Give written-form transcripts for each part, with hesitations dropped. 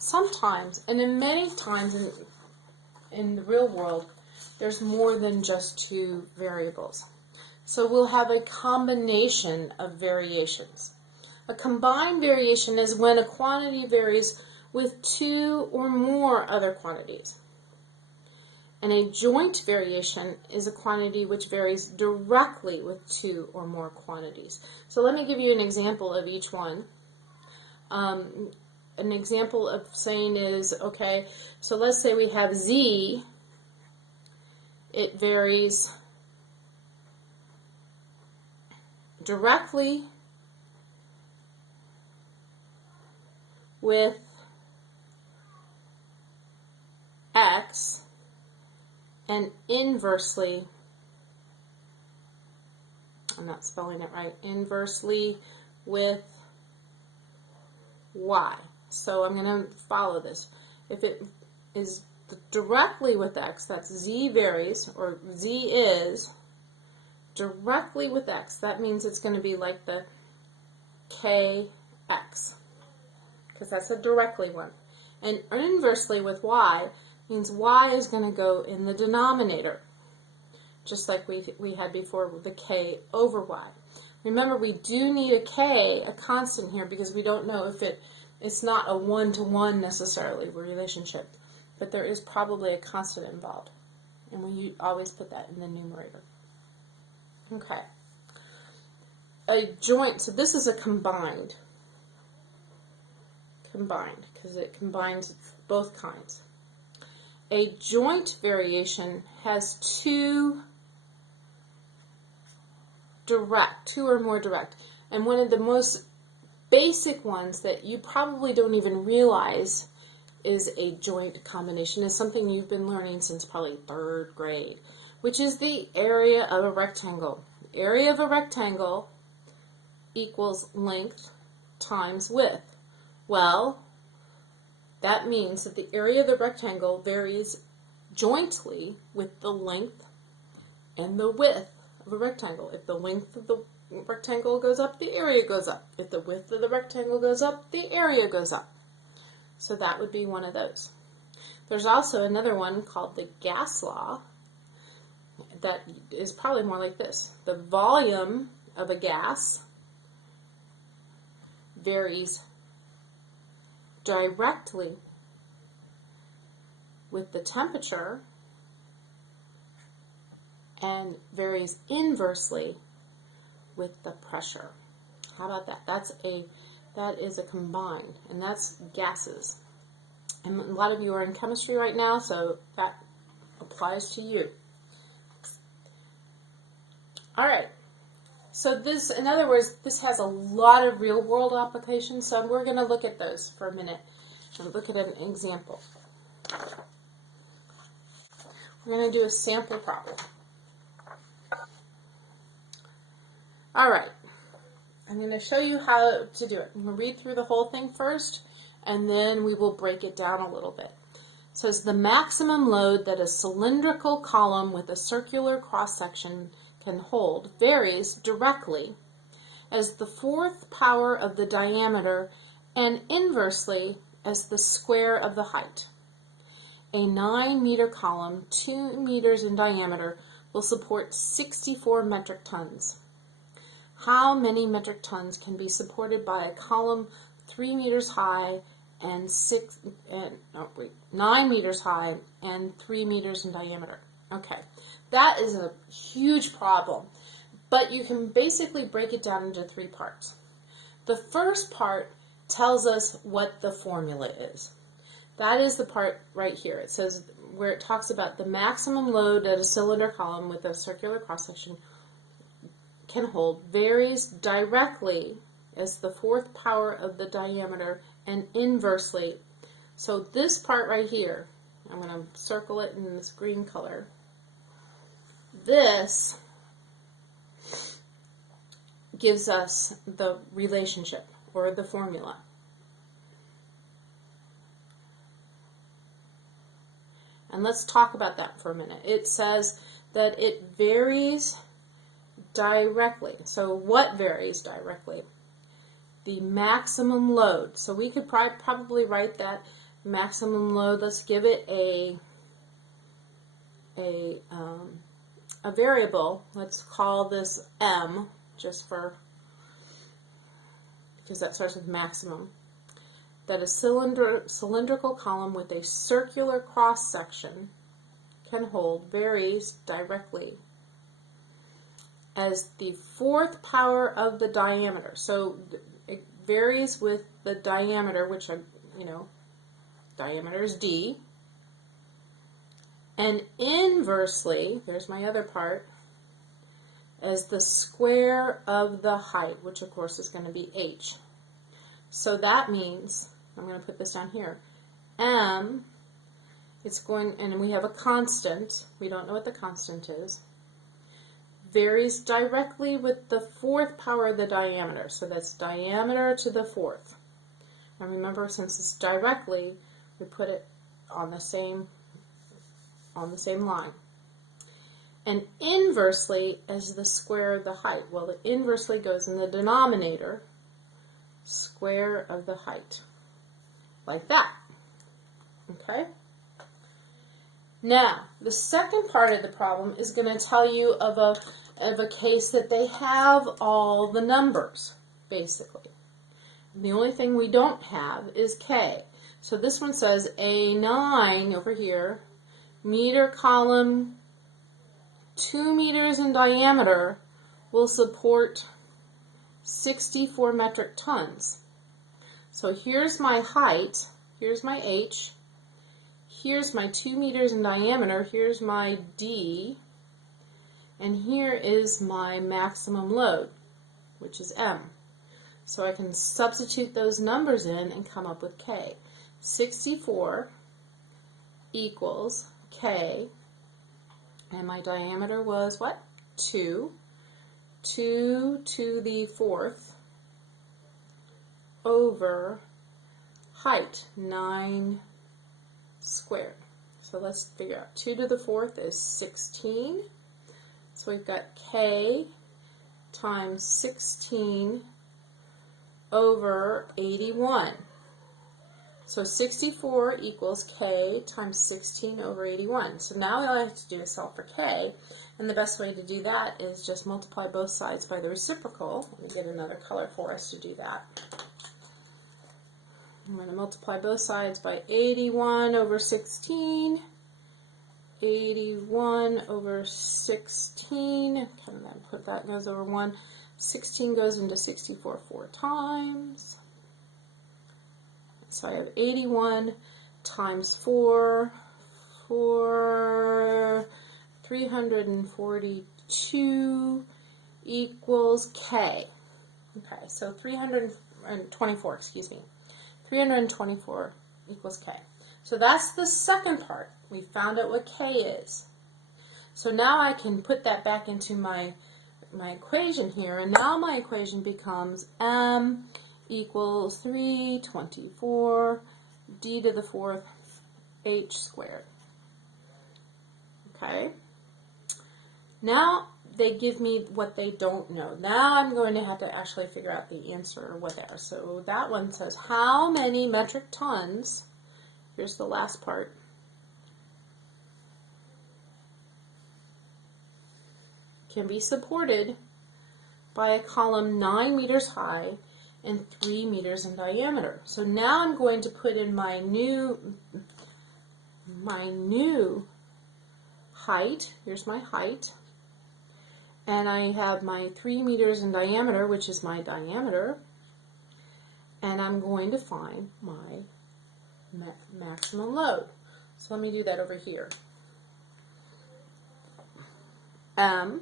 sometimes, and in many times in the real world, there's more than just two variables. So we'll have a combination of variations. A combined variation is when a quantity varies with two or more other quantities. And a joint variation is a quantity which varies directly with two or more quantities. So let me give you an example of each one. An example of saying is, okay, so let's say we have Z. It varies directly with X and inversely, I'm not spelling it right, inversely with Y. So I'm going to follow this. If it is directly with X, that's Z varies, or Z is directly with X. That means it's going to be like the KX, because that's a directly one. And inversely with Y means Y is going to go in the denominator, just like we had before with the K over Y. Remember, we do need a K, a constant here, because we don't know if it's not a one-to-one necessarily relationship, but there is probably a constant involved. And we always put that in the numerator. Okay. A joint, so this is a combined, because it combines both kinds. A joint variation has two or more direct. And one of the most basic ones that you probably don't even realize is a joint combination, is something you've been learning since probably 3rd grade, which is the area of a rectangle. The area of a rectangle equals length times width. Well, that means that the area of the rectangle varies jointly with the length and the width of a rectangle. If the length of the rectangle goes up, the area goes up. If the width of the rectangle goes up, the area goes up. So that would be one of those. There's also another one called the gas law that is probably more like this. The volume of a gas varies directly with the temperature and varies inversely with the pressure. How about that? That is a combined, and that's gases. And a lot of you are in chemistry right now, so that applies to you. All right. So this, in other words, this has a lot of real world applications, so we're going to look at those for a minute and look at an example. We're going to do a sample problem. All right. I'm going to show you how to do it. I'm going to read through the whole thing first, and then we will break it down a little bit. It says the maximum load that a cylindrical column with a circular cross-section can hold varies directly as the fourth power of the diameter and inversely as the square of the height. A 9-meter column, 2 meters in diameter, will support 64 metric tons. How many metric tons can be supported by a column 3 meters high and 9 meters high and 3 meters in diameter? Okay, that is a huge problem, but you can basically break it down into 3 parts. The first part tells us what the formula is. That is the part right here. It says where it talks about the maximum load that a cylinder column with a circular cross-section can hold varies directly as the fourth power of the diameter and inversely. So this part right here, I'm going to circle it in this green color. This gives us the relationship or the formula. And let's talk about that for a minute. It says that it varies directly. So what varies directly? The maximum load. So we could probably write that maximum load, let's give it a variable. Let's call this M, just for, because that starts with maximum. That a cylindrical column with a circular cross section can hold varies directly as the fourth power of the diameter. So it varies with the diameter, which, diameter is D. And inversely, there's my other part, as the square of the height, which of course is going to be H. So that means, I'm going to put this down here, M, it's going, and we have a constant, we don't know what the constant is, varies directly with the fourth power of the diameter. So that's diameter to the fourth. And remember, since it's directly, we put it on the same line. And inversely as the square of the height. Well, the inversely goes in the denominator, square of the height, like that. Okay? Now, the second part of the problem is going to tell you of a case that they have all the numbers, basically. And the only thing we don't have is K. So this one says A9 over here, meter column 2 meters in diameter will support 64 metric tons. So here's my height, here's my H, here's my 2 meters in diameter, here's my D, and here is my maximum load, which is M. So I can substitute those numbers in and come up with K. 64 equals K, and my diameter was what? 2. 2 to the fourth over height, 9 squared. So let's figure out. 2 to the fourth is 16. So we've got K times 16 over 81. So 64 equals K times 16 over 81. So now all I have to do is solve for K, and the best way to do that is just multiply both sides by the reciprocal. Let me get another color for us to do that. I'm going to multiply both sides by 81 over 16. 81 over 16. Kind of then put that goes over 1. 16 goes into 64 4 times. So I have 81 times 4, 342 equals K. Okay, so 324, excuse me. 324 equals K. So that's the second part. We found out what K is. So now I can put that back into my equation here, and now my equation becomes M equals 324 D to the fourth H squared. Okay? Now they give me what they don't know. Now I'm going to have to actually figure out the answer or whatever. So that one says, how many metric tons, here's the last part, can be supported by a column 9 meters high and 3 meters in diameter. So now I'm going to put in my new height. Here's my height. And I have my 3 meters in diameter, which is my diameter. And I'm going to find my maximum load. So let me do that over here. M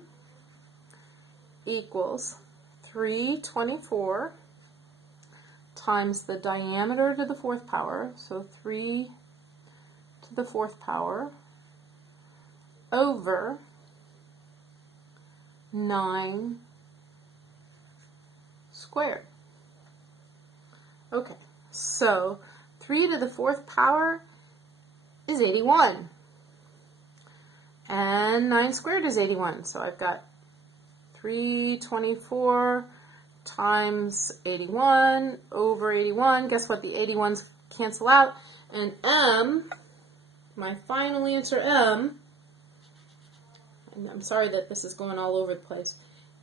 equals 324 times the diameter to the fourth power, so 3 to the fourth power, over 9 squared. Okay, so 3 to the fourth power is 81. And 9 squared is 81. So I've got 324 times 81 over 81. Guess what? The 81s cancel out. And M, my final answer M, and I'm sorry that this is going all over the place,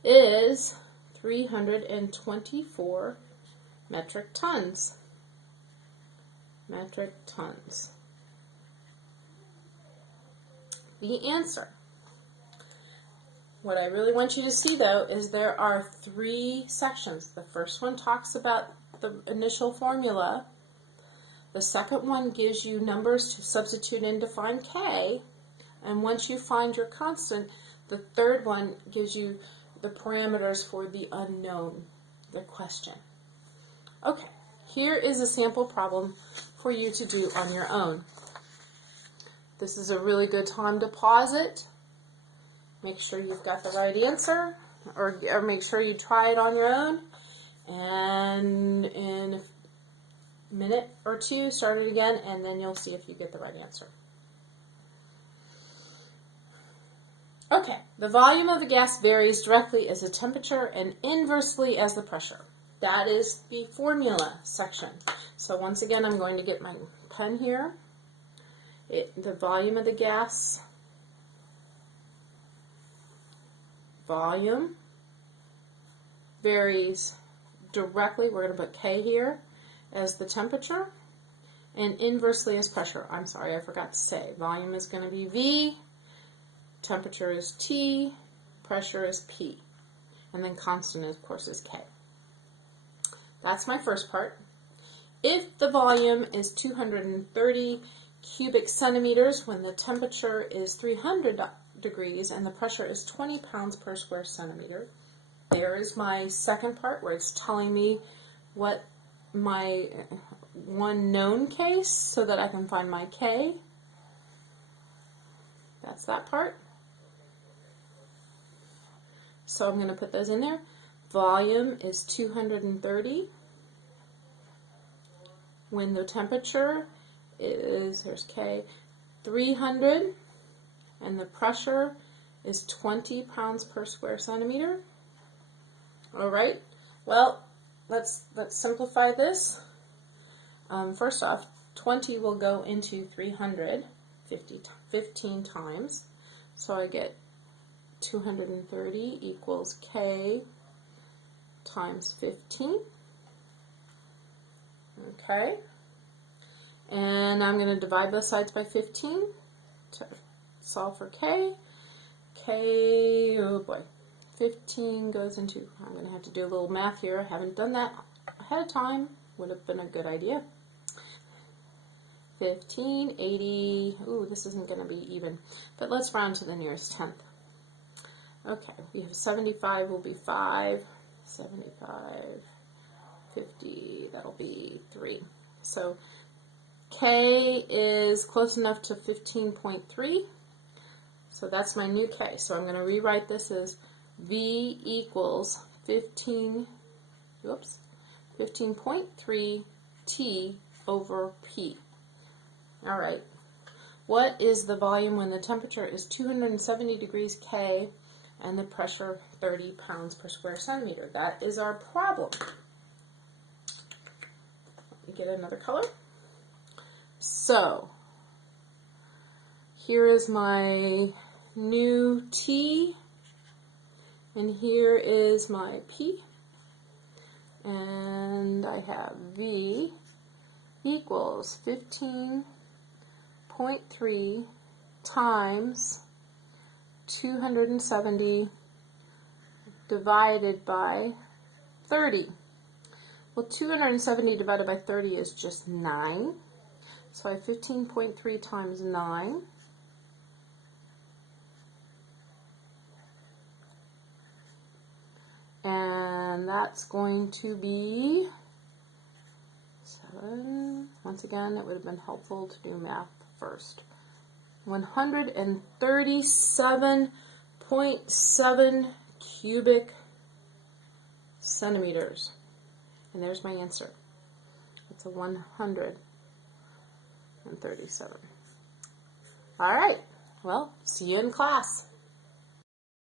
is 324 metric tons. Metric tons. The answer. What I really want you to see, though, is there are 3 sections. The first one talks about the initial formula. The second one gives you numbers to substitute in to find K. And once you find your constant, the third one gives you the parameters for the unknown, the question. Okay, here is a sample problem for you to do on your own. This is a really good time to pause it. Make sure you've got the right answer, or make sure you try it on your own. And in a minute or two, start it again, and then you'll see if you get the right answer. Okay, the volume of a gas varies directly as the temperature and inversely as the pressure. That is the formula section. So once again, I'm going to get my pen here. The volume of the gas, volume varies directly, we're going to put K here, as the temperature, and inversely as pressure. I'm sorry, I forgot to say. Volume is going to be V, temperature is T, pressure is P, and then constant, of course, is K. That's my first part. If the volume is 230 cubic centimeters when the temperature is 300 degrees and the pressure is 20 pounds per square centimeter, there is my second part where it's telling me what my one known case so that I can find my K. That's that part. So I'm going to put those in there. Volume is 230 when the temperature is, there's K, 300, and the pressure is 20 pounds per square centimeter. All right, well, let's simplify this. First off, 20 will go into 300 15 times, so I get 230 equals K times 15. Okay, and I'm going to divide both sides by 15 to solve for K. K, oh boy, 15 goes into, I'm going to have to do a little math here. I haven't done that ahead of time. Would have been a good idea. 15, 80, ooh, this isn't going to be even, but let's round to the nearest tenth. Okay, we have 75 will be 5, 75, 50, that'll be 3. So K is close enough to 15.3, so that's my new K. So I'm going to rewrite this as V equals 15.3 T over P. All right, what is the volume when the temperature is 270 degrees K and the pressure 30 pounds per square centimeter? That is our problem. Let me get another color. So here is my new T, and here is my P, and I have V equals 15.3 times 270 divided by 30. Well, 270 divided by 30 is just 9. So I have 15.3 times 9. And that's going to be 7. Once again, it would have been helpful to do math first. 137.7 cubic centimeters. And there's my answer. It's a 137. All right. Well, see you in class.